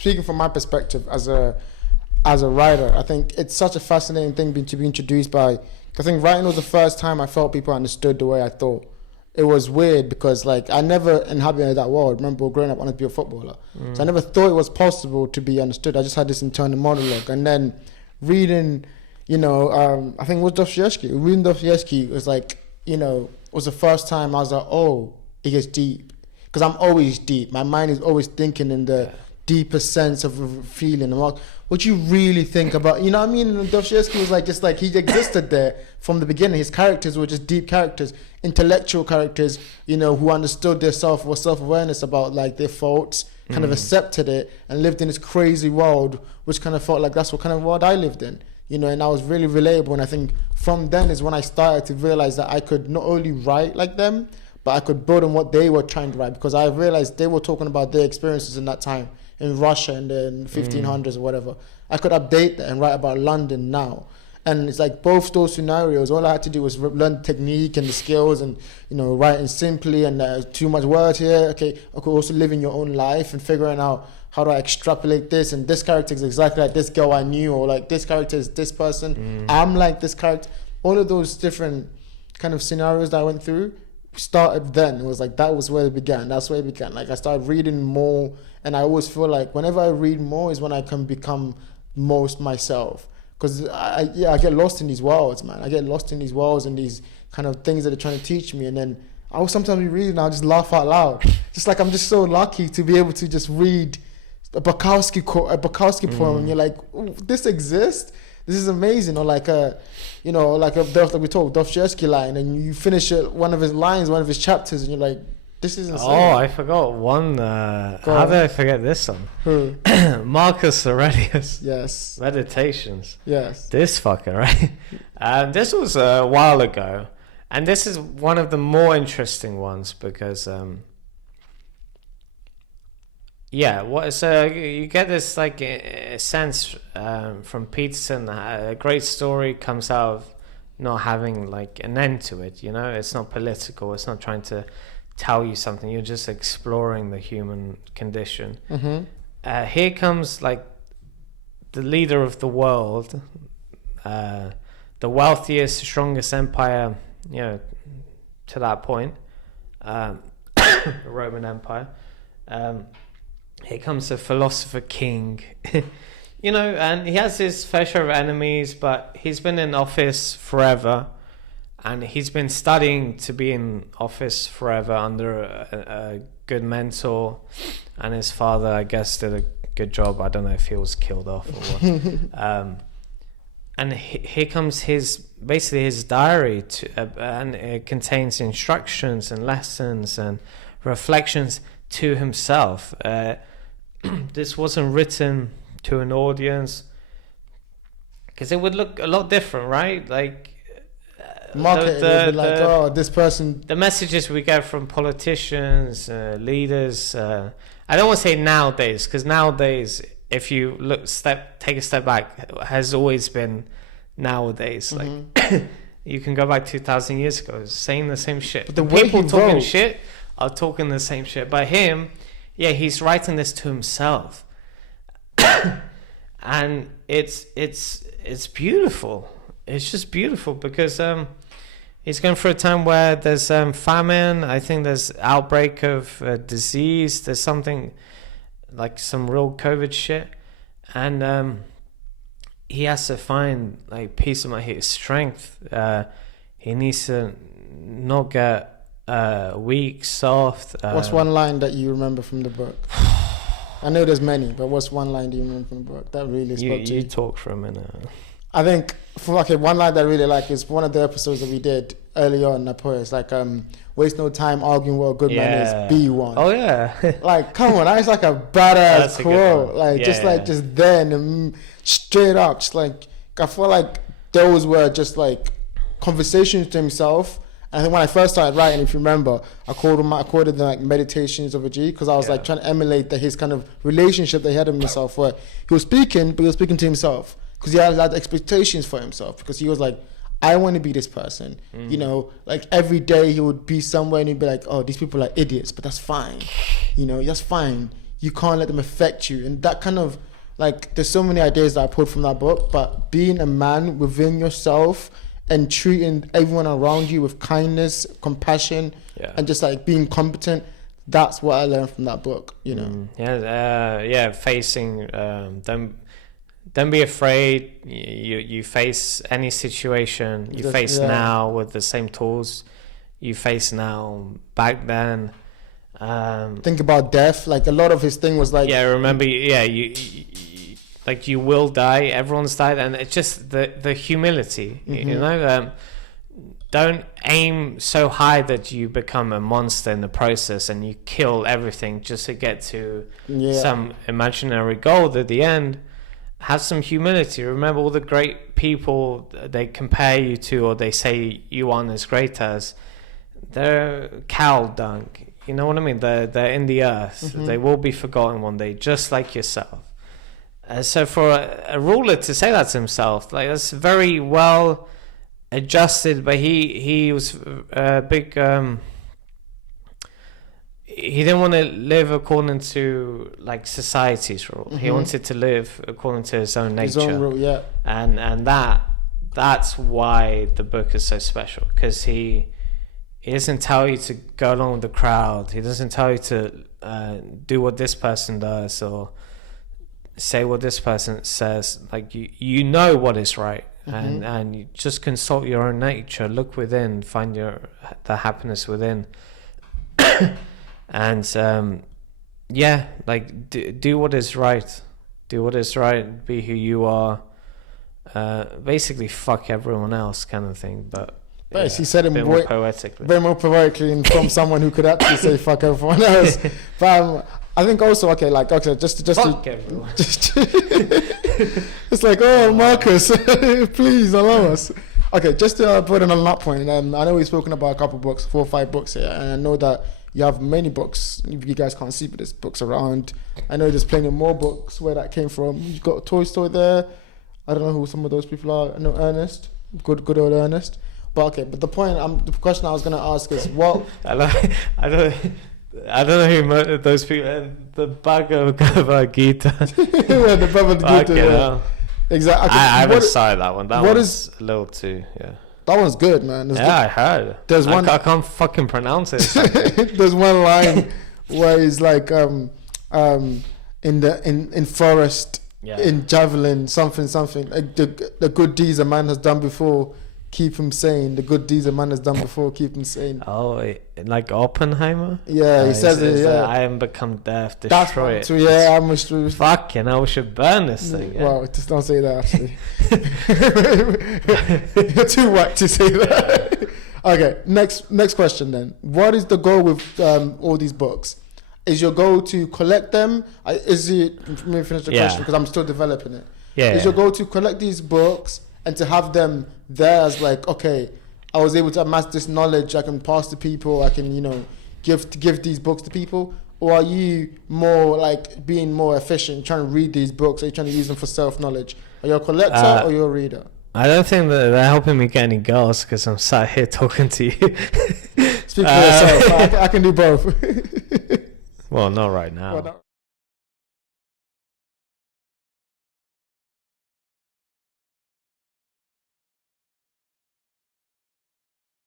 speaking from my perspective as a writer, I think it's such a fascinating thing to be introduced by. I think writing was the first time I felt people understood the way I thought. It was weird because like I never inhabited that world. I remember growing up, I wanted to be a footballer, so I never thought it was possible to be understood. I just had this internal monologue, and then reading, I think it was Dostoevsky. Reading Dostoevsky was like, was the first time I was like, oh, it gets deep, because I'm always deep. My mind is always thinking in the deepest sense of feeling. I'm like, what you really think about, you know what I mean? And Dostoevsky was like, just like he existed there from the beginning. His characters were just deep characters, intellectual characters, who understood their self-awareness about like their faults, kind of accepted it and lived in this crazy world, which kind of felt like that's what kind of world I lived in, and I was really relatable. And I think from then is when I started to realize that I could not only write like them, but I could build on what they were trying to write, because I realized they were talking about their experiences in that time in Russia in the 1500s or whatever. I could update that and write about London now. And it's like both those scenarios, all I had to do was learn the technique and the skills and, writing simply and too much words here. Okay, I could also live in your own life and figuring out how do I extrapolate this, and this character is exactly like this girl I knew, or like this character is this person. I'm like this character. All of those different kind of scenarios that I went through started then. It was like that was where it began. That's where it began. Like I started reading more, and I always feel like whenever I read more is when I can become most myself. Because I get lost in these worlds, man. I get lost in these worlds and these kind of things that they're trying to teach me, and then I will sometimes be reading and I'll just laugh out loud. Just like I'm just so lucky to be able to just read a Bukowski poem, and you're like, oh, this exists. This is amazing. Or like like we talked Dostoevsky line, and you finish one of his lines, one of his chapters, and you're like, this is insane. Oh, I forgot one. How did I forget this one? Who? Marcus Aurelius. Yes. Yes. Meditations. This fucker, right? This was a while ago, and this is one of the more interesting ones because, so you get this like a sense from Peterson. A great story comes out of not having like an end to it. It's not political. It's not trying to tell you something. You're just exploring the human condition. Here comes like the leader of the world, the wealthiest, strongest empire, to that point, the Roman Empire. Here comes the philosopher king, and he has his fair share of enemies, but he's been in office forever. And he's been studying to be in office forever under a good mentor, and his father, I guess, did a good job. I don't know if he was killed off or what. And here comes his diary, and it contains instructions and lessons and reflections to himself. This wasn't written to an audience because it would look a lot different, right? Like. This person. The messages we get from politicians, leaders. I don't want to say nowadays, because nowadays, if you take a step back, has always been nowadays. Like you can go back 2,000 years ago, saying the same shit. But the people talking shit are talking the same shit. But him, he's writing this to himself, and it's beautiful. It's just beautiful because he's going through a time where there's famine. I think there's outbreak of disease. There's something like some real COVID shit, and he has to find like peace of mind, his strength. He needs to not get weak, soft. What's one line that you remember from the book? I know there's many, but what's one line do you remember from the book that really spoke to you? You talk for a minute. I think one line that I really like is one of the episodes that we did early on. It's like waste no time arguing what a good man is. Be one. Oh yeah. Like come on, that's like a badass quote. Like just then and straight up, just like I feel like those were just like conversations to himself. And I think when I first started writing, if you remember, I called them like Meditations of a G, because I was like trying to emulate his kind of relationship that he had with himself, where he was speaking, but he was speaking to himself. Because he had expectations for himself, because he was like, I want to be this person. Like every day he would be somewhere and he'd be like, oh, these people are idiots, but that's fine. That's fine. you can't let them affect you. And that kind of, like, there's so many ideas that I pulled from that book, but being a man within yourself and treating everyone around you with kindness, compassion, and just like being competent, that's what I learned from that book, you know. Facing, don't be afraid. You face any situation you face now with the same tools you face now back then. Think about death. Like, a lot of his thing was like, remember, you like, you will die. Everyone's died, and it's just the humility. You know, don't aim so high that you become a monster in the process and you kill everything just to get to some imaginary goal at the end. Have some humility. Remember all the great people they compare you to, or they say you aren't as great as. They're cow dung. You know what I mean? They're in the earth. They will be forgotten one day, just like yourself. So for a ruler to say that to himself, like, that's very well adjusted. But he was a big. He didn't want to live according to like society's rule. He wanted to live according to his own nature. His own rule, And that's why the book is so special, because he doesn't tell you to go along with the crowd. He doesn't tell you to do what this person does or say what this person says. Like, you know what is right, and you just consult your own nature. Look within, find the happiness within, and like do what is right. Do what is right. Be who you are. Basically, fuck everyone else, kind of thing. But he said it more poetically. Very more poetically, and from someone who could actually say fuck everyone else. But I think also, just fuck everyone. It's like, oh, Marcus, please allow us. Okay, just to put it on that point, I know we've spoken about a couple of books, 4 or 5 books here, and I know that you have many books. You guys can't see, but there's books around. I know there's plenty more books where that came from. You've got a toy store there. I don't know who some of those people are. I know Ernest, good old Ernest. But okay, but the question I was going to ask is what... I don't know who those people... The Bhagavad Gita. The Bhagavad Gita. Yeah. Exactly. Okay. I haven't saw that one. That one's a little too... Yeah. That one's good, man. I heard. There's one... I can't fucking pronounce it. There's one line where he's like, in forest, in javelin, something. Like the good deeds a man has done before, keep him sane. The good deeds a man has done before, keep him sane. Oh, like Oppenheimer? Yeah, he says it. I am become death, destroy it. Yeah, I'm a fucking hell, we should burn this thing. Yeah. Well, just don't say that, actually. You're too white to say that. Okay, next question then. What is the goal with all these books? Is your goal to collect them? Let me finish the question because I'm still developing it. Is your goal to collect these books and to have them there as like, okay, I was able to amass this knowledge, I can pass to people, I can, give these books to people? Or are you more like being more efficient, trying to read these books? Are you trying to use them for self-knowledge? Are you a collector or you're a reader? I don't think that they're helping me get any girls because I'm sat here talking to you. Speak for yourself. I can do both. Well, not right now.